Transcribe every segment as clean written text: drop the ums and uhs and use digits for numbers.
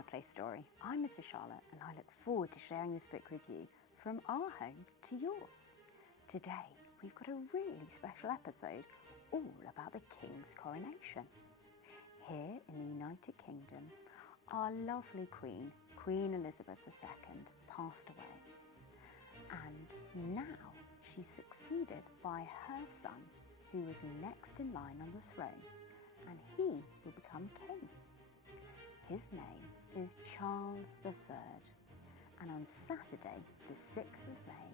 Fireplace Story. I'm Mrs. Charlotte and I look forward to sharing this book with you from our home to yours. Today we've got a really special episode all about the King's coronation. Here in the United Kingdom, our lovely Queen, Queen Elizabeth II, passed away. And now she's succeeded by her son, who was next in line on the throne, and he will become king. His name is Charles III, and on Saturday, the 6th of May,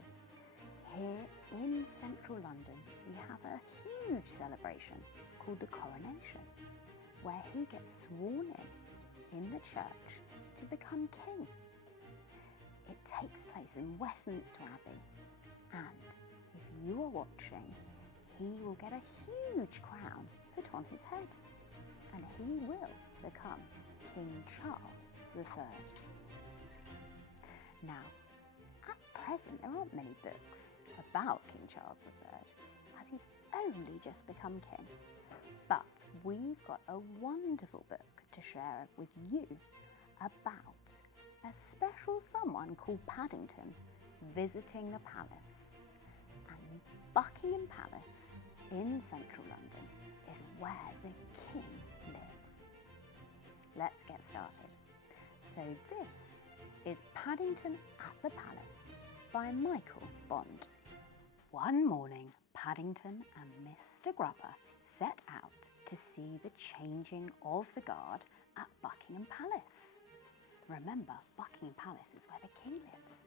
here in central London, we have a huge celebration called the Coronation, where he gets sworn in the church to become king. It takes place in Westminster Abbey, and if you are watching, he will get a huge crown put on his head, and he will become King Charles III. Now, at present there aren't many books about King Charles III, as he's only just become king. But we've got a wonderful book to share with you about a special someone called Paddington visiting the palace. And Buckingham Palace in central London is where the king lives. Let's get started. So this is Paddington at the Palace by Michael Bond. One morning, Paddington and Mr. Grubber set out to see the changing of the guard at Buckingham Palace. Remember, Buckingham Palace is where the king lives.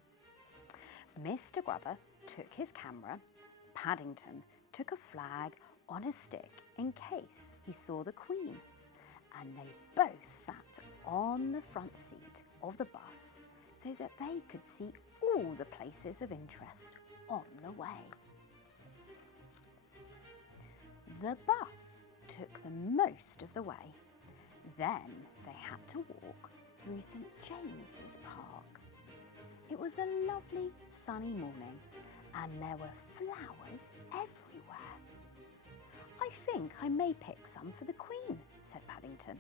Mr. Grubber took his camera, Paddington took a flag on a stick in case he saw the Queen, and they both sat on the front seat of the bus so that they could see all the places of interest on the way. The bus took them most of the way. Then they had to walk through St. James's Park. It was a lovely sunny morning and there were flowers everywhere. "I think I may pick some for the Queen," said Paddington.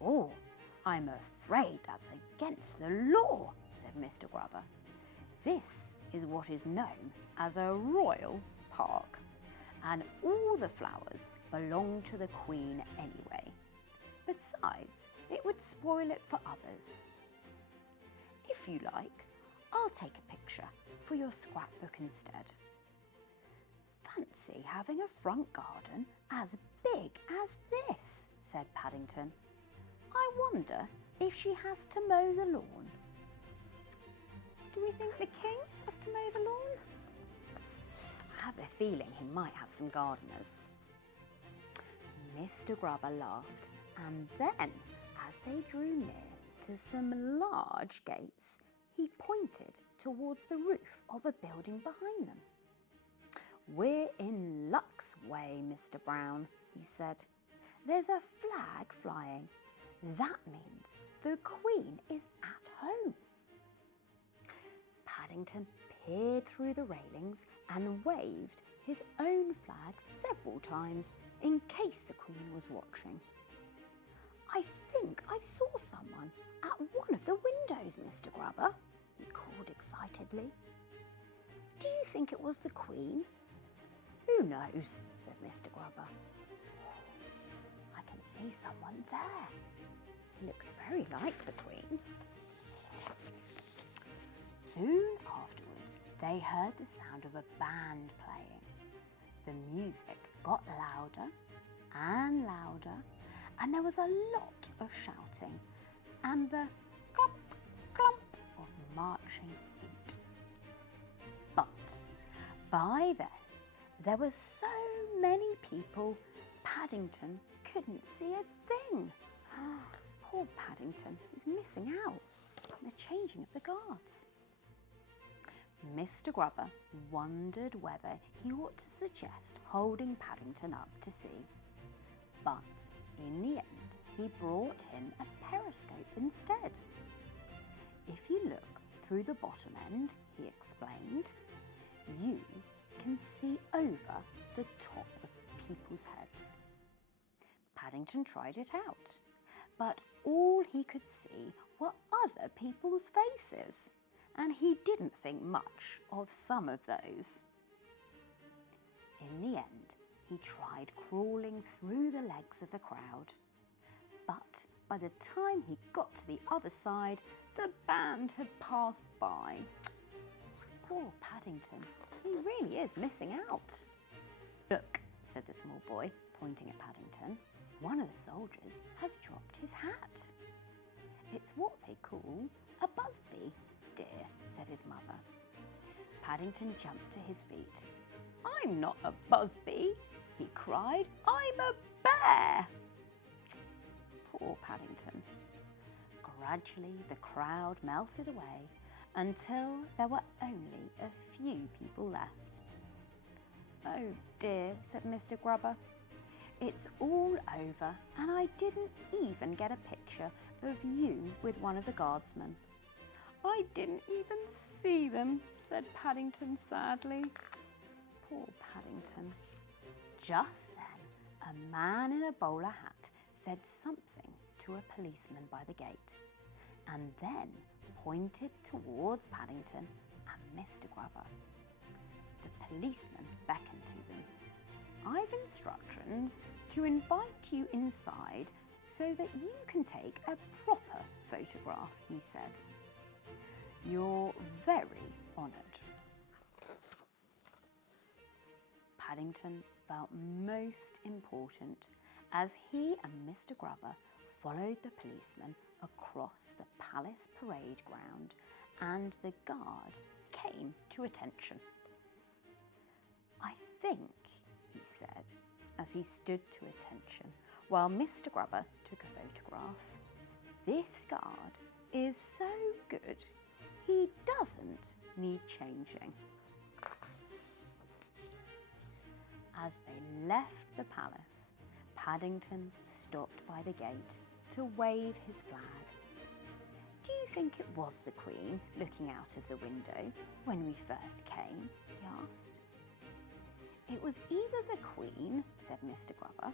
"Oh, I'm afraid that's against the law," said Mr. Grubber. "This is what is known as a royal park, and all the flowers belong to the Queen anyway. Besides, it would spoil it for others. If you like, I'll take a picture for your scrapbook instead." "Fancy having a front garden as big as this," said Paddington. "I wonder if she has to mow the lawn." Do we think the king has to mow the lawn? I have a feeling he might have some gardeners. Mr. Grubber laughed, and then, as they drew near to some large gates, he pointed towards the roof of a building behind them. "We're in luck's way, Mr. Brown," he said. "There's a flag flying. That means the Queen is at home." Paddington peered through the railings and waved his own flag several times in case the Queen was watching. "I think I saw someone at one of the windows, Mr. Grubber," he called excitedly. "Do you think it was the Queen?" "Who knows?" said Mr. Grubber. "I can see someone there. He looks very like the Queen." Soon afterwards, they heard the sound of a band playing. The music got louder and louder, and there was a lot of shouting and the clump, clump of marching feet. But by then, there were so many people, Paddington couldn't see a thing. Poor Paddington, he's missing out on the changing of the guards. Mr. Grubber wondered whether he ought to suggest holding Paddington up to see. But in the end, he brought in a periscope instead. "If you look through the bottom end," he explained, "you can see over the top of people's heads." Paddington tried it out, but all he could see were other people's faces, and he didn't think much of some of those. In the end, he tried crawling through the legs of the crowd, but by the time he got to the other side, the band had passed by. Poor Paddington, he really is missing out. "Look," said the small boy, pointing at Paddington, "one of the soldiers has dropped his hat." "It's what they call a busby, dear," said his mother. Paddington jumped to his feet. "I'm not a busby," he cried. "I'm a bear." Poor Paddington. Gradually the crowd melted away until there were only a few people left. "Oh dear," said Mr. Grubber. "It's all over, and I didn't even get a picture of you with one of the guardsmen." "I didn't even see them," said Paddington sadly. Poor Paddington. Just then, a man in a bowler hat said something to a policeman by the gate, and then pointed towards Paddington and Mr. Grubber. The policeman beckoned to them. "I've instructions to invite you inside so that you can take a proper photograph," he said. "You're very honoured." Paddington felt most important as he and Mr. Grubber followed the policeman across the palace parade ground, and the guard came to attention. "I think," he said, as he stood to attention while Mr. Grubber took a photograph, "this guard is so good, he doesn't need changing." As they left the palace, Paddington stopped by the gate to wave his flag. "Do you think it was the Queen looking out of the window when we first came?" he asked. "It was either the Queen," said Mr. Grubber,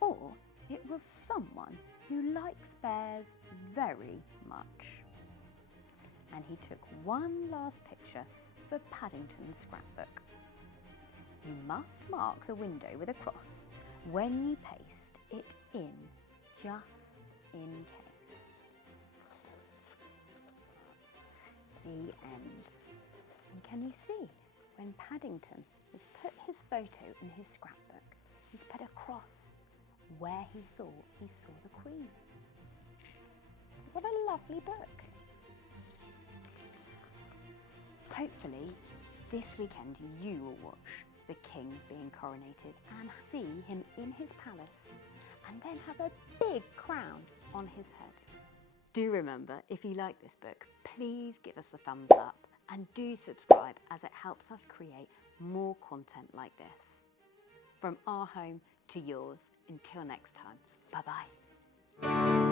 "or it was someone who likes bears very much." And he took one last picture for Paddington's scrapbook. "You must mark the window with a cross when you paste it in, just in case." The end. And can you see, when Paddington has put his photo in his scrapbook, he's put a cross where he thought he saw the Queen. What a lovely book. Hopefully, this weekend you will watch the King being coronated and see him in his palace, and then have a big crown on his head. Do remember, if you like this book, please give us a thumbs up and do subscribe, as it helps us create more content like this. From our home to yours, until next time, bye-bye.